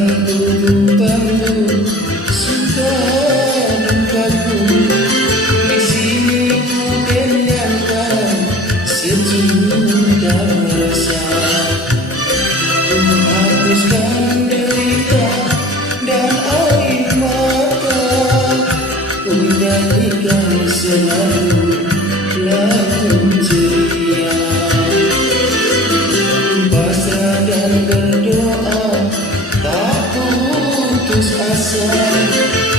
tuduhanmu, suka dukaku. Di sini ku dendamkan sejuta rasa. Ku hapuskan derita dan air mata. Ku nyanyikan selalu lagu ceria. Pasrah dan berdoa, tak putus asa.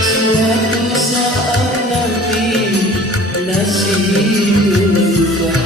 Suatu saat nanti nasib berubah.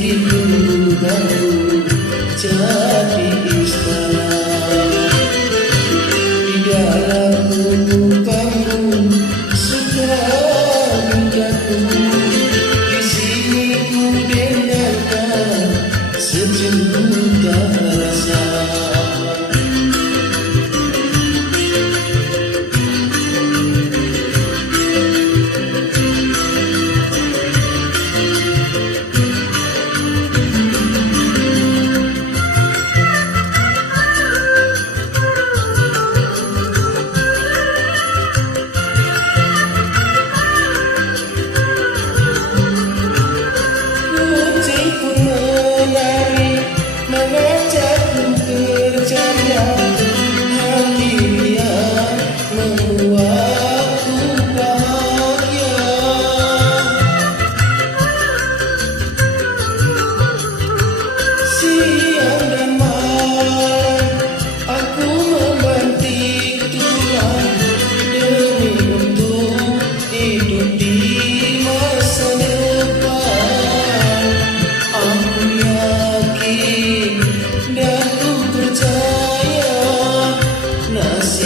Di tuduhanmu jadi istana. Di dalam tuduhanmu suka dukaku. Di sini ku dendamkan sejuta rasa.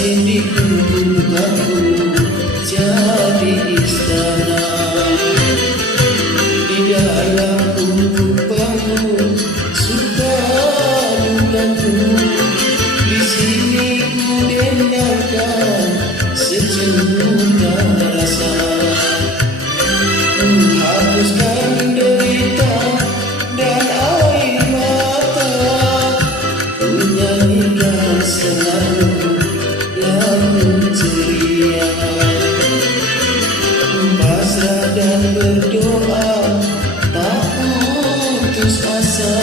Di tuduhanmu jadi istana. Di dalam tuduhanmu suka dukaku. Di sini ku dendamkan sejuta rasa. Ku hapuskan derita dan air mata. Ku nyanyikan selalu lagu ceria. Pasrah dan berdoa, tak putus asa.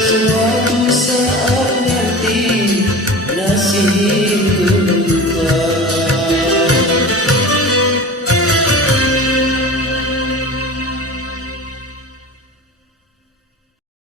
Suatu saat nanti nasib